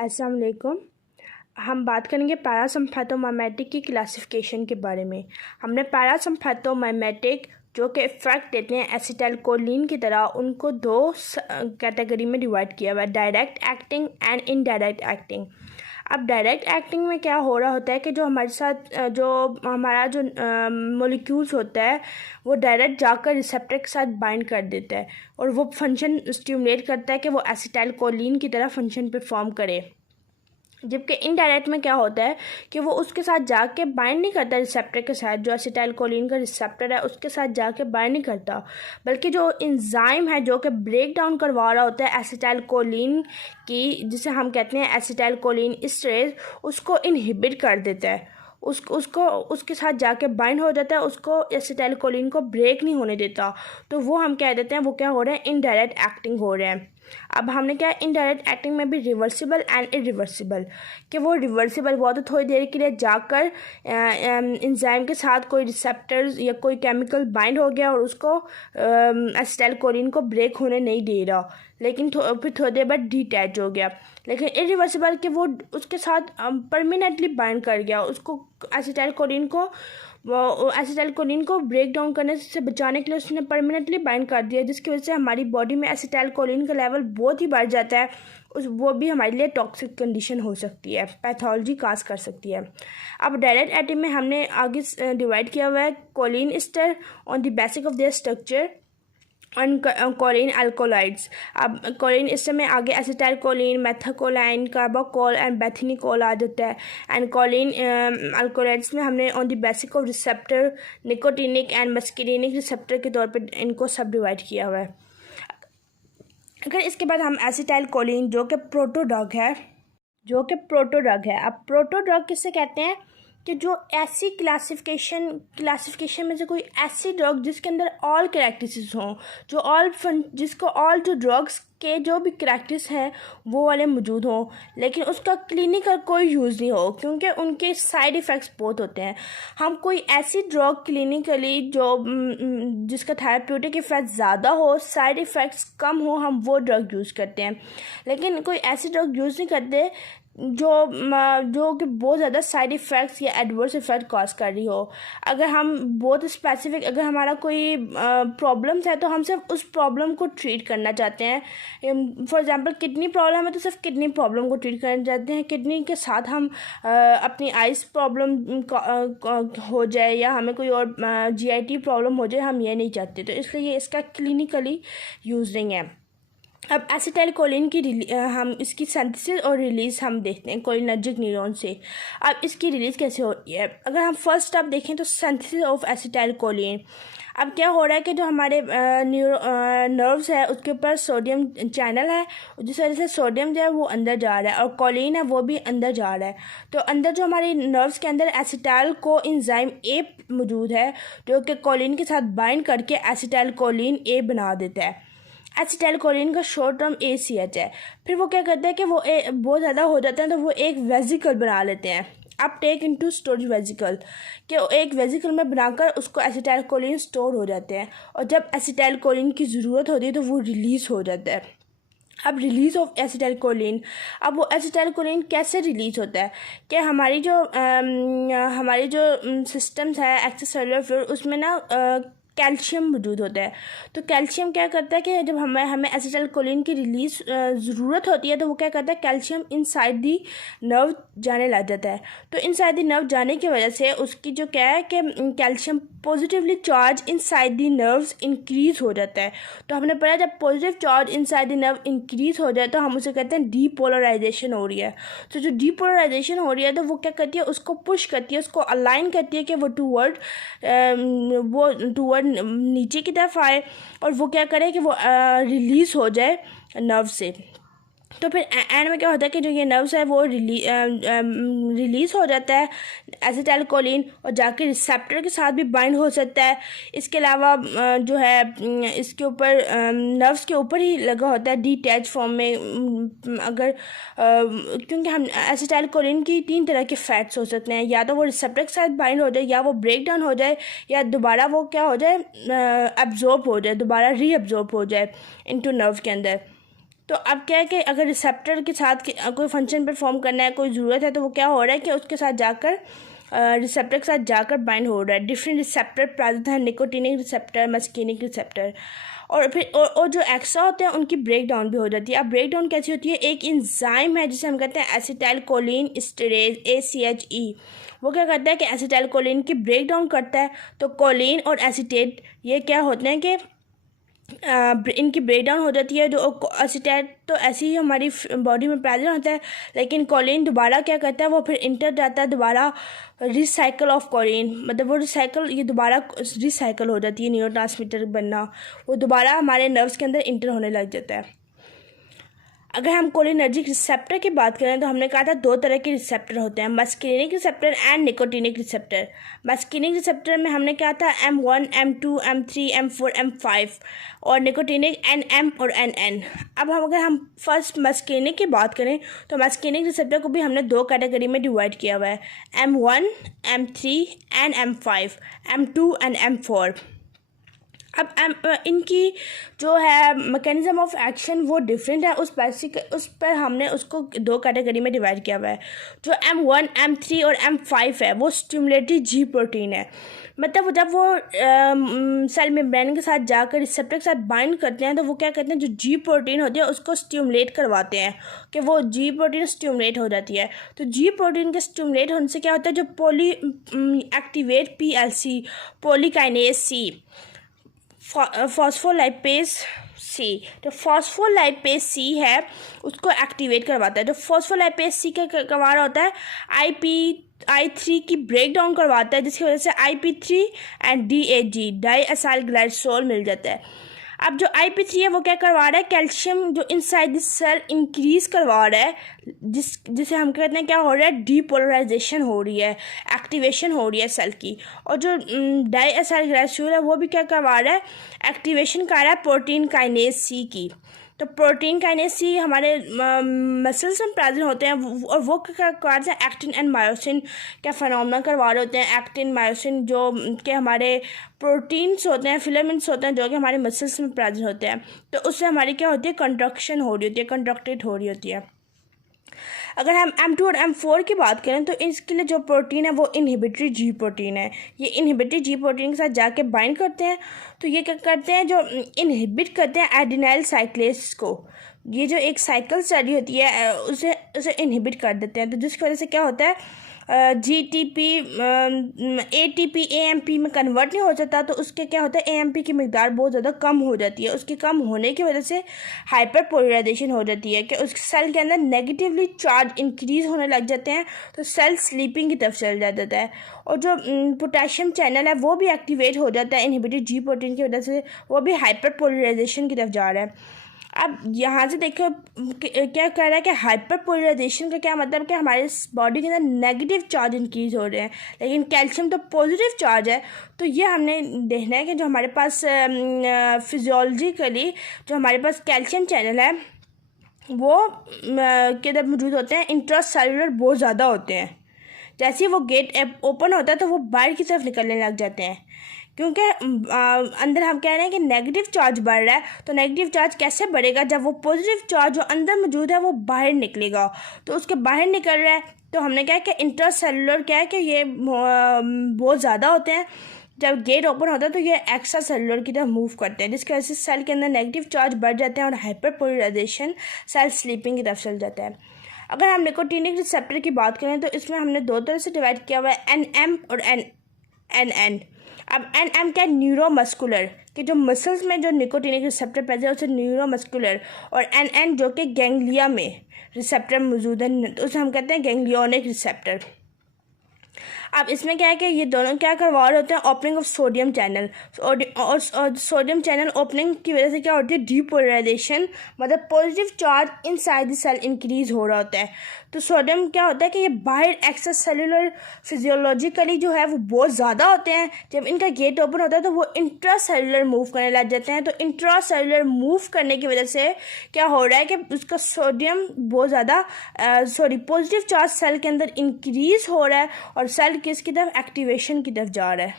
अस्सलाम वालेकुम। हम बात करेंगे पैरासिम्पैथोमाइमेटिक की क्लासिफिकेशन के बारे में। हमने पैरासिम्पैथोमाइमेटिक जो कि इफ़ेक्ट देते हैं एसिटाइलकोलिन की तरह, उनको दो कैटेगरी में डिवाइड किया हुआ है, direct acting and indirect acting. अब डायरेक्ट एक्टिंग में क्या हो रहा होता है कि जो हमारे साथ जो हमारा जो मॉलिक्यूल्स होता है वो डायरेक्ट जाकर रिसेप्टर के साथ बाइंड कर देता है और वो फंक्शन स्टिमुलेट करता है कि वो एसिटाइलकोलिन की तरह फंक्शन परफॉर्म करे। जबकि इनडायरेक्ट में क्या होता है कि वो उसके साथ जाके बाइंड नहीं करता रिसेप्टर के साथ, जो एसिटाइलकोलिन का रिसेप्टर है उसके साथ जाके बाइंड नहीं करता, बल्कि जो एंजाइम है जो कि ब्रेक डाउन करवा रहा होता है एसिटाइलकोलिन की, जिसे हम कहते हैं एसिटाइलकोलिन एस्टरेज, उसको इनहिबिट कर देता है, उसको उसके साथ जाके बाइंड हो जाता है, उसको एसिटाइलकोलिन को ब्रेक नहीं होने देता। तो वो हम कह देते हैं वो क्या हो रहा है, इनडायरेक्ट एक्टिंग हो रहा है। अब हमने क्या, इनडायरेक्ट एक्टिंग में भी रिवर्सिबल एंड इरिवर्सिबल, कि वो रिवर्सिबल वो तो थोड़ी देर के लिए जाकर एंजाइम के साथ कोई रिसेप्टर्स या कोई केमिकल बाइंड हो गया और उसको एसिटाइलकोलिन को ब्रेक होने नहीं दे रहा, लेकिन फिर थोड़ी देर बाद डिटैच हो गया। लेकिन इरिवर्सिबल कि वो उसके साथ परमानेंटली बाइंड कर गया, उसको एसिटाइलकोलिन को ब्रेक डाउन करने से बचाने के लिए उसने परमानेंटली बाइंड कर दिया, जिसकी वजह से हमारी बॉडी में एसिटाइलकोलिन का लेवल बहुत ही बढ़ जाता है। वो भी हमारे लिए टॉक्सिक कंडीशन हो सकती है, पैथोलॉजी काज कर सकती है। अब डायरेक्ट एक्टिंग में हमने आगे डिवाइड किया हुआ है choline ester on the basis of their structure and choline alkaloids. अब कोलिन एस्टर में आगे acetylcholine, methacholine, carbachol and bethanechol आ जाता है। एंड कोलिन अल्कोलाइड्स में हमने on the basis of receptor nicotinic and muscarinic receptor के तौर पे इनको सब डिवाइड किया हुआ है। अगर इसके बाद हम एसिटाइलकोलिन जो कि प्रोटोड्रग है, अब प्रोटोड्रग किससे कहते हैं कि जो ऐसी क्लासिफिकेशन में से कोई ऐसी ड्रग जिसके अंदर ऑल कैरेक्टरिस्टिक्स हों, जिसको ऑल जो ड्रग्स के जो भी कैरेक्टर्स हैं वो वाले मौजूद हों, लेकिन उसका क्लिनिकल कोई यूज़ नहीं हो, क्योंकि उनके साइड इफ़ेक्ट्स बहुत होते हैं। हम कोई ऐसी ड्रग क्लिनिकली जो जिसका थेरेप्यूटिक इफ़ेक्ट ज़्यादा हो, साइड इफ़ेक्ट्स कम हो, हम वो ड्रग यूज़ करते हैं। लेकिन कोई ऐसी ड्रग यूज़ नहीं करते जो कि बहुत ज़्यादा साइड इफ़ेक्ट्स या एडवर्स इफ़ेक्ट कॉज कर रही हो। अगर हम बहुत स्पेसिफिक, अगर हमारा कोई प्रॉब्लम्स है तो हम सिर्फ उस प्रॉब्लम को ट्रीट करना चाहते हैं। फॉर एग्जांपल किडनी प्रॉब्लम है तो सिर्फ किडनी प्रॉब्लम को ट्रीट करना चाहते हैं, किडनी के साथ हम अपनी आइस प्रॉब्लम हो जाए या हमें कोई और GIT प्रॉब्लम हो जाए, हम ये नहीं चाहते, तो इसलिए इसका क्लिनिकली यूज़ नहीं है। अब एसिटाइलकोलिन की हम इसकी सिंथेसिस और रिलीज़ हम देखते हैं कोलिनर्जिक न्यूरॉन से। अब इसकी रिलीज़ कैसे हो रही है, अगर हम फर्स्ट स्टेप देखें तो सिंथेसिस ऑफ एसिटाइलकोलिन। अब क्या हो रहा है कि जो हमारे नर्व्स है उसके ऊपर सोडियम चैनल है, जिस वजह से सोडियम जो है वो अंदर जा रहा है और कोलिन है वो भी अंदर जा रहा है। तो अंदर जो हमारे नर्व्स के अंदर एसिटाइल को एंजाइम A मौजूद है जो कि कोलिन के साथ बाइंड करके एसिटाइलकोलिन A बना देता है। एसिटाइलकोलिन का शॉर्ट टर्म ACH है। फिर वो क्या करता है कि वो बहुत ज़्यादा हो जाता है तो वो एक वेजिकल बना लेते हैं, अब टेक इनटू स्टोरेज वेजिकल, कि एक वेजिकल में बनाकर उसको एसिटाइलकोलिन स्टोर हो जाते हैं, और जब एसिटाइलकोलिन की ज़रूरत होती है तो वो रिलीज़ हो जाता है। अब रिलीज़ ऑफ एसिटाइलकोलिन, अब वो एसिटाइलकोलिन कैसे रिलीज़ होता है कि हमारी जो सिस्टम्स है एक्स्ट्रासेलुलर फ्लूइड, उसमें ना कैल्शियम मौजूद होता है। तो कैल्शियम क्या करता है कि जब हमें एसिटाइलकोलिन की रिलीज ज़रूरत होती है तो वो क्या करता है, कैल्शियम इनसाइड दी नर्व जाने लग जाता है। तो इनसाइड दी नर्व जाने की वजह से उसकी जो क्या है कि calcium positively charge inside the nerves increase हो जाता है। तो हमने पढ़ा जब positive charge inside the nerve increase हो जाए तो हम उसे कहते हैं डीपोलराइजेशन हो रही है। तो जो डीपोलराइजेशन हो रही है तो वो क्या करती है, उसको पुश करती है, उसको अलाइन करती है कि वो टूवर्ड नीचे की तरफ आए और वो क्या करे कि वो रिलीज़ हो जाए नर्व से। तो फिर एंड में क्या होता है कि जो ये नर्व्स है वो रिलीज़ हो जाता है एसिटाइलकोलिन और जाके रिसेप्टर के साथ भी बाइंड हो सकता है। इसके अलावा जो है इसके ऊपर नर्व्स के ऊपर ही लगा होता है डिटैच फॉर्म में। अगर क्योंकि हम एसिटाइलकोलिन की 3 तरह के फैट्स हो सकते हैं, या तो वो रिसेप्टर के साथ बाइंड हो जाए, या वो ब्रेक डाउन हो जाए, या दोबारा वो क्या हो जाए, एब्जॉर्ब हो जाए, दोबारा रीअब्जॉर्ब हो जाए इनटू नर्व के अंदर। तो अब क्या है कि अगर रिसेप्टर के साथ कोई फंक्शन परफॉर्म करना है, कोई ज़रूरत है, तो वो क्या हो रहा है कि उसके साथ जाकर रिसेप्टर के साथ जाकर बाइंड हो रहा है। डिफरेंट रिसेप्टर प्रेजेंट है, निकोटिनिक रिसेप्टर, मस्किनिक रिसेप्टर, और फिर और जो एक्स्ट्रा होते हैं उनकी ब्रेक डाउन भी हो जाती है। अब ब्रेक डाउन कैसी होती है, एक इंजाइम है जिसे हम कहते हैं एसिटाइल कोलिन एस्टरेज ACHE। वो क्या करता है कि एसिटाइल कोलिन की ब्रेक डाउन करता है। तो कोलिन और एसिटेट ये क्या होते हैं कि इनकी ब्रेक डाउन हो जाती है। जो एसिटेट तो ऐसे ही हमारी बॉडी में प्रेजेंट होता है, लेकिन कोलिन दोबारा क्या करता है, वो फिर इंटर जाता है दोबारा रिसाइकल ऑफ कोलिन, मतलब वो ये दोबारा रिसाइकल हो जाती है, न्यूरोट्रांसमीटर बनना, वो दोबारा हमारे नर्व्स के अंदर इंटर होने लग जाता है। अगर हम कोलिनर्जिक रिसेप्टर की बात करें तो हमने कहा था 2 तरह के रिसेप्टर होते हैं, muscarinic receptor and nicotinic receptor. Muscarinic receptor में हमने कहा था M1, M2, M3, M4, M5 और निकोटिनिक NM और NN। अब अगर हम फर्स्ट मस्किनिक की बात करें तो मस्किनिक रिसेप्टर को भी हमने 2 कैटेगरी में डिवाइड किया हुआ है, M1, M3 and M5, M2 and M4। अब इनकी जो है मैकेनिज्म ऑफ एक्शन वो डिफरेंट है, उस पर हमने उसको 2 कैटेगरी में डिवाइड किया हुआ है। जो M1, M3 और M5 है वो स्टिमुलेटरी जी प्रोटीन है, मतलब जब वो सेल मेम्ब्रेन के साथ जाकर रिसेप्टर के साथ बाइंड करते हैं तो वो क्या करते हैं, जो जी प्रोटीन होती है उसको स्टिमुलेट करवाते हैं कि वो जी प्रोटीन स्टिमुलेट हो जाती है। तो जी प्रोटीन के स्टिमुलेट होने से क्या होता है, जो poly activate PLC, पॉलीकाइनेज C, phospholipase C, जो फॉस्फोलाइपेज C है उसको एक्टिवेट करवाता है। जो फॉस्फोलाइपेज C का करवा रहा होता है I3 की ब्रेक डाउन करवाता है, जिसकी वजह से IP3 and DAG diacylglycerol मिल जाता है। अब जो IP3 है वो क्या करवा रहा है, कैल्शियम जो इनसाइड दिस सेल इंक्रीज करवा रहा है, जिसे हम कहते हैं क्या हो रहा है, डीपोलराइजेशन हो रही है, एक्टिवेशन हो रही है सेल की। और जो डाई असाइल ग्लाइसोल है वो भी क्या करवा रहा है, एक्टिवेशन कर रहा है प्रोटीन काइनेज C की। तो प्रोटीन काइनेज C हमारे मसल्स में प्रेजेंट होते हैं और वो क्या करते हैं, एक्टिन एंड मायोसिन का फिनोमेना करवा रहे होते हैं। एक्टिन मायोसिन जो के हमारे प्रोटीन्स होते हैं, फिलामेंट्स होते हैं जो कि हमारे मसल्स में प्रेजेंट होते हैं, तो उससे हमारी क्या होती है, कंट्रक्शन हो रही होती है, कंट्रक्टेड हो रही होती है। अगर हम M2 और M4 की बात करें तो इसके लिए जो प्रोटीन है वो इनहिबिटरी जी प्रोटीन है। ये इनहिबिटरी जी प्रोटीन के साथ जाके बाइंड करते हैं, तो ये क्या करते हैं, जो इनहिबिट करते हैं एडिनाइल साइक्लेस को। ये जो एक साइकिल स्टडी होती है उसे इनहिबिट कर देते हैं, तो जिसकी वजह से क्या होता है, GTP ATP AMP में कन्वर्ट नहीं हो सकता, तो उसके क्या होता है, AMP की मिकदार बहुत ज़्यादा कम हो जाती है। उसके कम होने की वजह से हाइपर पोलराइजेशन हो जाती है कि उस सेल के अंदर नेगेटिवली चार्ज इंक्रीज होने लग जाते हैं, तो सेल स्लीपिंग की तरफ चल जाता है। और जो पोटेशियम चैनल है वो भी एक्टिवेट हो जाता है इनहिबिटेड जी प्रोटीन की वजह से, वो भी हाइपर पोलराइजेशन की तरफ जा रहा है। अब यहाँ से देखो क्या कह रहा है कि हाइपर पोलराइजेशन का क्या मतलब, कि हमारे बॉडी के अंदर नेगेटिव चार्ज इंक्रीज हो रहे हैं, लेकिन कैल्शियम तो पॉजिटिव चार्ज है। तो ये हमने देखना है कि जो हमारे पास फिजियोलॉजिकली जो हमारे पास कैल्शियम चैनल है वो किधर मौजूद होते हैं, इंट्रासेलुलर बहुत ज़्यादा होते हैं। जैसे ही वो गेट ओपन होता है तो वो बाहर की तरफ निकलने लग जाते हैं, क्योंकि अंदर हम कह रहे हैं कि नेगेटिव चार्ज बढ़ रहा है। तो नेगेटिव चार्ज कैसे बढ़ेगा, जब वो पॉजिटिव चार्ज जो अंदर मौजूद है वो बाहर निकलेगा। तो उसके बाहर निकल रहा है, तो हमने क्या है कि इंट्रासेलुलर क्या है कि ये बहुत ज़्यादा होते हैं। जब गेट ओपन होता है तो ये एक्स्ट्रा सेलुलर की तरफ मूव करते हैं, जिसकी वजह से सेल के अंदर नेगेटिव चार्ज बढ़ जाते हैं और हाइपर पोलराइजेशन सेल स्लीपिंग की तरफ चल जाता है। अगर हम निकोटिनिक रिसेप्टर की बात करें तो इसमें हमने 2 तरह से डिवाइड किया हुआ है, NM और NN। अब NM क्या है, न्यूरोमस्कुलर, कि जो मसल्स में जो निकोटिनिक रिसेप्टर प्रेजेंट है उसे न्यूरोमस्कुलर, और NN जो कि गैंग्लिया में रिसेप्टर मौजूद है, तो उसे हम कहते हैं गैंग्लियोनिक रिसेप्टर। अब इसमें क्या है कि ये दोनों क्या करवा रहे होते हैं, ओपनिंग ऑफ सोडियम चैनल, और सोडियम चैनल ओपनिंग की वजह से क्या होती है, डीपोलराइजेशन, मतलब positive charge inside the cell increase हो रहा होता है। तो सोडियम क्या होता है कि ये बाहर एक्स्ट्रा सेलुलर फिजियोलॉजिकली जो है वो बहुत ज़्यादा होते हैं। जब इनका गेट ओपन होता है तो वो इंट्रासेलुलर मूव करने लग जाते हैं। तो इंट्रासेलुलर मूव करने की वजह से क्या हो रहा है कि उसका सोडियम बहुत ज़्यादा पॉजिटिव चार्ज सेल के अंदर इंक्रीज हो रहा है और सेल किसकी तरफ, एक्टिवेशन की तरफ जा रहा है।